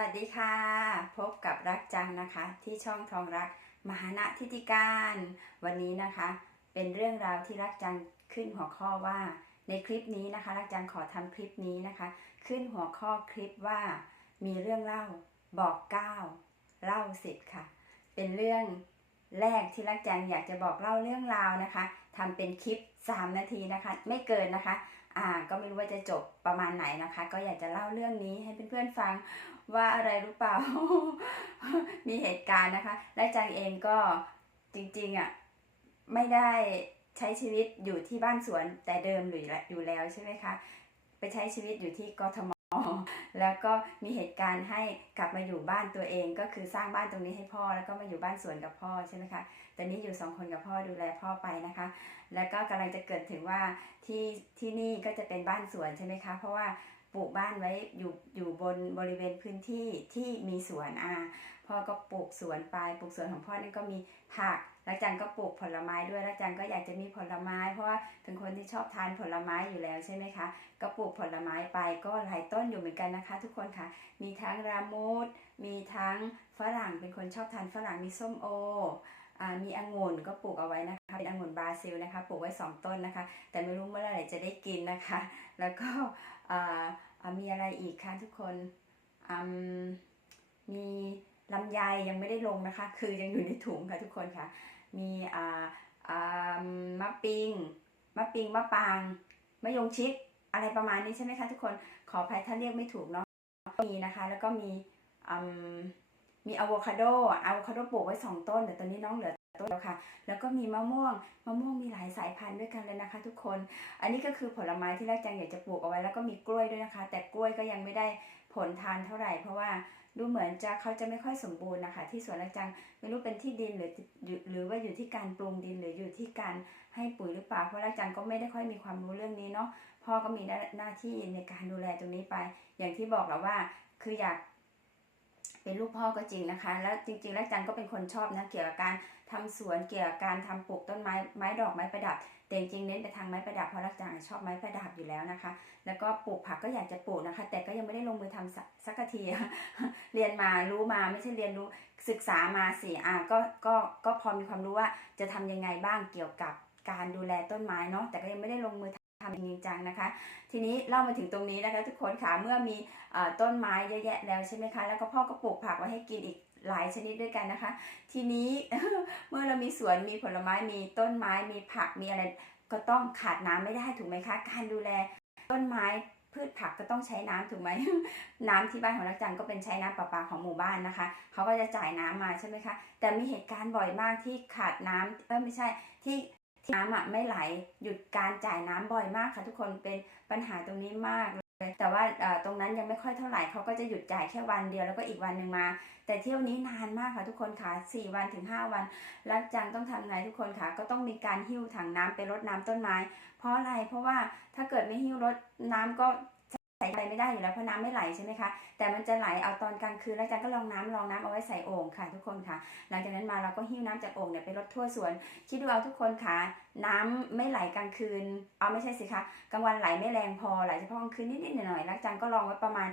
วัสดีค่ะ พบกับรักจังนะคะ ที่ช่องทองรักมหาณทิติการ วันนี้นะคะ เป็นเรื่องราวที่รักจังขึ้นหัวข้อว่า ในคลิปนี้นะคะ รักจังขอทำคลิปนี้นะคะ ขึ้นหัวข้อคลิปว่า มีเรื่องเล่าบอกเก้าเล่าสิบค่ะ เป็นเรื่อง แรกที่รักจังอยากจะบอกเล่าเรื่องราวนะคะทำเป็นคลิป 3 นาทีนะคะ ไม่เกินนะคะ อ่า ก็ไม่รู้ว่าจะจบประมาณไหนนะคะ ก็อยากจะเล่าเรื่องนี้ให้เพื่อนๆฟังว่าอะไรรู้เปล่า มีเหตุการณ์นะคะ และจังเองก็จริงๆอะไม่ได้ใช้ชีวิตอยู่ที่บ้านสวนแต่เดิมอยู่แล้วอยู่แล้วใช่ไหมคะ ไปใช้ชีวิตอยู่ที่กทม แล้วก็มีเหตุการณ์ให้กลับมาอยู่บ้านตัวเองก็คือสร้างบ้านตรงนี้ให้พ่อ แล้วก็มาอยู่บ้านสวนกับพ่อใช่ไหมคะตอนนี้อยู่สองคนกับพ่อดูแลพ่อไปนะคะ แล้วก็กำลังจะเกิดถึงว่าที่ที่นี่ก็จะเป็นบ้านสวนใช่ไหมคะ เพราะว่า ปลูกบ้านไว้อยู่อยู่บนบริเวณพื้นที่ที่มีสวนอ่าพ่อก็ปลูกสวนไปปลูกสวนของพ่อนั่ก็มีผักแล้วจันก็ปลูกผลไม้ด้วยแล้วจันก็อยากจะมีผลไม้ เพราะว่าเป็นคนที่ชอบทานผลไม้อยู่แล้วใช่ไหมคะ ก็ปลูกผลไม้ไปก็หลายต้นอยู่เหมือนกันนะคะ ทุกคนค่ะ มีทั้งรามูดมีทั้งฝรั่งเป็นคนชอบทานฝรั่งมีส้มโออ่ามีองุ่นก็ปลูกเอาไว้นะคะเป็นองุ่นบราซิลนะคะ ปลูกไว้ 2 ต้นนะคะ แต่ไม่รู้เมื่อไหร่จะได้กินนะคะ แล้วก็อ่า มีอะไรอีกคะทุกคนมมีลำไยยังไม่ได้ลงนะคะ คือยังอยู่ในถุงค่ะทุกคนค่ะ มีมะปิงมะปิงมะปางมะยงชิดอะไรประมาณนี้ใช่ไหมคะทุกคนขออภัยถ้าเรียกไม่ถูกเนาะมีนะคะ แล้วก็มีมีอะโวคาโดอะโวคาโดปลูกไว้สองต้นแต่ตอนนี้น้องเหลือ ต้นเดียวค่ะ แล้วก็มีมะม่วง มะม่วงมีหลายสายพันธุ์ด้วยกันเลยนะคะ ทุกคน อันนี้ก็คือผลไม้ที่แรกจังอยากจะปลูกเอาไว้แล้วก็มีกล้วยด้วยนะคะ แต่กล้วยก็ยังไม่ได้ผลทานเท่าไหร่ เพราะว่าดูเหมือนจะเขาจะไม่ค่อยสมบูรณ์นะคะ ที่สวนแรกจังไม่รู้เป็นที่ดินหรือหรือว่าอยู่ที่การปรุงดินหรืออยู่ที่การให้ปุ๋ยหรือเปล่าเพราะแรกจังก็ไม่ได้ค่อยมีความรู้เรื่องนี้เนาะพ่อก็มีหน้าที่ในการดูแลตรงนี้ไป อย่างที่บอกแล้วว่าคืออยาก เป็นลูกพ่อก็จริงนะคะ แล้วจริงๆแล้วจันก็เป็นคนชอบนะเกี่ยวกับการทำสวนเกี่ยวกับการทำปลูกต้นไม้ไม้ดอกไม้ประดับ แต่จริงๆเน้นไปทางไม้ประดับเพราะรักจังชอบไม้ประดับอยู่แล้วนะคะ แล้วก็ปลูกผักก็อยากจะปลูกนะคะ แต่ก็ยังไม่ได้ลงมือทำสักสักทีเรียนมารู้มาไม่ใช่เรียนรู้ศึกษามาสิอะก็ก็ก็พอมีความรู้ว่าจะทำยังไงบ้างเกี่ยวกับการดูแลต้นไม้เนาะแต่ก็ยังไม่ได้ลงมือ ทำจริงจังนะคะ ทีนี้เล่ามาถึงตรงนี้นะคะ ทุกคนค่ะ เมื่อมีต้นไม้เยอะแยะแล้วใช่ไหมคะ แล้วก็พ่อก็ปลูกผักไว้ให้กินอีกหลายชนิดด้วยกันนะคะ ทีนี้เมื่อเรามีสวนมีผลไม้มีต้นไม้มีผักมีอะไรก็ต้องขาดน้ำไม่ได้ถูกไหมคะ การดูแลต้นไม้พืชผักก็ต้องใช้น้ำถูกไหมน้ำที่บ้านของรักจันก็เป็นใช้น้ำประปาของหมู่บ้านนะคะเขาก็จะจ่ายน้ำมาใช่ไหมคะ แต่มีเหตุการณ์บ่อยมากที่ขาดน้ำเออไม่ใช่ที่ น้ำอะไม่ไหลหยุดการจ่ายน้ำบ่อยมากค่ะ ทุกคนเป็นปัญหาตรงนี้มากเลยแต่ว่าตรงนั้นยังไม่ค่อยเท่าไหร่เขาก็จะหยุดจ่ายแค่วันเดียวแล้วก็อีกวันหนึ่งมา แต่เที่ยวนี้นานมากค่ะทุกคนค่ะ4วันถึง 5 วันรักจังต้องทำไงทุกคนค่ะ ก็ต้องมีการหิ้วถังน้ำไปรดน้ำต้นไม้ เพราะอะไรเพราะว่าถ้าเกิดไม่หิ้วรดน้ำก็ ใส่ไปไม่ได้อยู่แล้วเพราะน้ำไม่ไหลใช่ไหมคะแต่มันจะไหลเอาตอนกลางคืนแล้วจันก็ลองน้ำลองน้ำเอาไว้ใส่โอ่งค่ะ ทุกคนค่ะ หลังจากนั้นมาเราก็หิ้วน้ำจากโอ่งเนี่ยไปรดทั่วสวน คิดดูเอาทุกคนค่ะ น้ำไม่ไหลกลางคืน เอาไม่ใช่สิคะกลางวันไหลไม่แรงพอไหลเฉพาะกลางคืนนิดๆหน่อยๆแล้วจันก็ลองไว้ประมาณ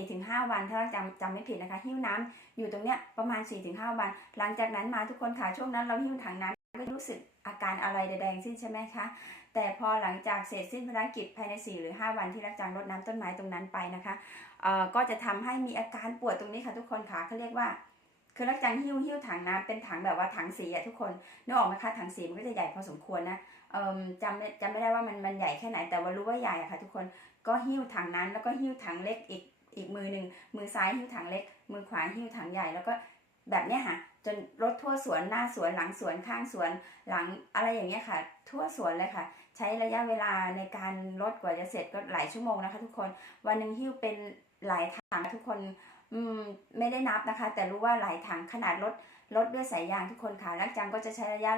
4-5 วันถ้าจำจำไม่ผิดนะคะ หิ้วน้ำอยู่ตรงเนี้ยประมาณ 4-5 วัน หลังจากนั้นมาทุกคนค่ะช่วงนั้นเราหิ้วถังน้ำ ก็รู้สึกอาการอะไรแดงๆสิ้นใช่ไหมคะ แต่พอหลังจากเสร็จสิ้นภารกิจภายใน 4 หรือ 5 วันที่รักจังรดน้ำต้นไม้ตรงนั้นไปนะคะก็จะทำให้มีอาการปวดตรงนี้ค่ะทุกคนค่ะเขาเรียกว่าคือรักจังหิ้วหิ้วถังน้ำเป็นถังแบบว่าถังสีอะทุกคนนึกออกไหมคะถังสีมันก็จะใหญ่พอสมควรนะจำจำไม่ได้ว่ามันมันใหญ่แค่ไหนแต่ว่ารู้ว่าใหญ่อะค่ะ ทุกคนก็หิ้วถังนั้นแล้วก็หิ้วถังเล็กอีกอีกมือหนึ่งมือซ้ายหิ้วถังเล็ก มือขวาหิ้วถังใหญ่แล้วก็ แบบเนี้ยค่ะจนรถทั่วสวนหน้าสวนหลังสวนข้างสวนหลังอะไรอย่างเงี้ยค่ะ ทั่วสวนเลยค่ะ ใช้ระยะเวลาในการรถกว่าจะเสร็จก็หลายชั่วโมงนะคะ ทุกคนวันหนึ่งหิ้วเป็นหลายถังทุกคนอืมไม่ได้นับนะคะ แต่รู้ว่าหลายถังขนาดรถรถด้วยสายยางทุกคนค่ะแล้วจังก็จะใช้ระยะ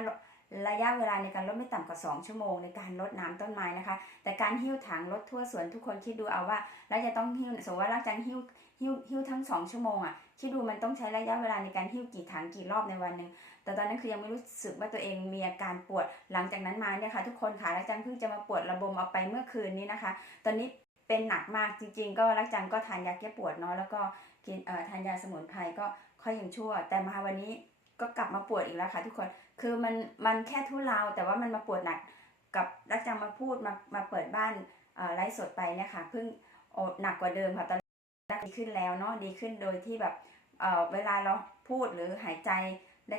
ระยะเวลาในการรดไม่ต่ำกว่า 2 ชั่วโมงในการรดน้ำต้นไม้นะคะ แต่การหิ้วถังรถทั่วสวนทุกคนคิดดูเอาว่าแล้วจะต้องหิ้วสมมติว่ารักจังหิ้ว หิ้วหิ้วทั้ง2ชั่วโมงอะคิดดูมันต้องใช้ระยะเวลาในการหิ้วกี่ถังกี่รอบในวันหนึ่งแต่ตอนนั้นคือยังไม่รู้สึกว่าตัวเองมีอาการปวดหลังจากนั้นมาเนี่ยค่ะทุกคนค่ะแล้วจังเพิ่งจะมาปวดระบมเอาไปเมื่อคืนนี้นะคะ ตอนนี้เป็นหนักมากจริง ๆ ก็รักจังก็ทานยาแก้ปวดเนาะแล้วก็กินเอ่อทานยาสมุนไพรก็ค่อยยังชั่ว แต่มาวันนี้ก็กลับมาปวดอีกแล้วค่ะ ทุกคนคือมันมันแค่ทุเลาแต่ว่ามันมาปวดหนักกับรักจังมาพูดมามาเปิดบ้านไลฟ์สดไปเนี่ยค่ะเพิ่งหนักกว่าเดิมค่ะตอน ดีขึ้นแล้วเนาะดีขึ้นโดยที่แบบเเวลาเราพูดหรือหายใจ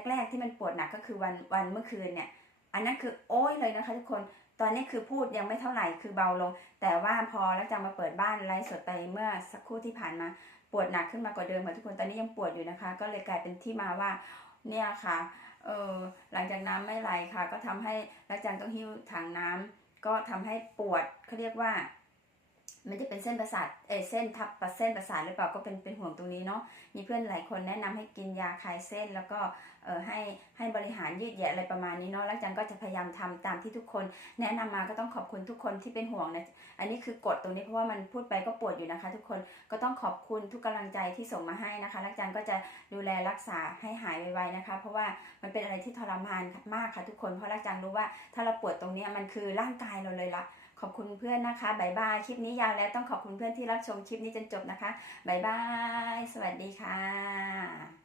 แรก ๆ ที่มันปวดหนักก็คือวันวันเมื่อคืนเนี่ย อันนั้นคือโอ้ยเลยนะคะทุกคนตอนนี้คือพูดยังไม่เท่าไหร่คือเบาลง แต่ว่าพอแล้วจะมาเปิดบ้านไลฟ์สดไปเมื่อสักครู่ที่ผ่านมาปวดหนักขึ้นมากว่าเดิมค่ะทุกคนตอนนี้ยังปวดอยู่นะคะ ก็เลยกลายเป็นที่มาว่าเนี่ยค่ะเออหลังจากน้ำไม่ไหลค่ะ ก็ทำให้แล้วจังต้องหิ้วถังน้ำก็ทำให้ปวดเขาเรียกว่า ไมันจะเป็นเส้นประสาทเอเส้นทับประเส้นประสาทหรือเปล่าก็เป็นเป็นห่วงตรงนี้เนาะมีเพื่อนหลายคนแนะนำให้กินยาคลายเส้น แล้วก็เออให้ให้บริหารยืดเหยียดอะไรประมาณนี้เนาะแล้วจันก็จะพยายามทำตามที่ทุกคน แนะนำมาก็ต้องขอบคุณทุกคนที่เป็นห่วงนะอันนี้คือกดตรงนี้เพราะว่ามันพูดไปก็ปวดอยู่นะคะ ทุกคนก็ต้องขอบคุณทุกกำลังใจที่ส่งมาให้นะคะแล้วจันก็จะดูแลรักษาให้หายไวๆนะคะ เพราะว่ามันเป็นอะไรที่ทรมานมากค่ะทุกคนเพราะรักจังรู้ว่าถ้าเราปวดตรงนี้มันคือร่างกายเราเลยละ ขอบคุณเพื่อนนะคะบายบายคลิปนี้ยาวแล้วต้องขอบคุณเพื่อนที่รับชมคลิปนี้จนจบนะคะบายบาย สวัสดีค่ะ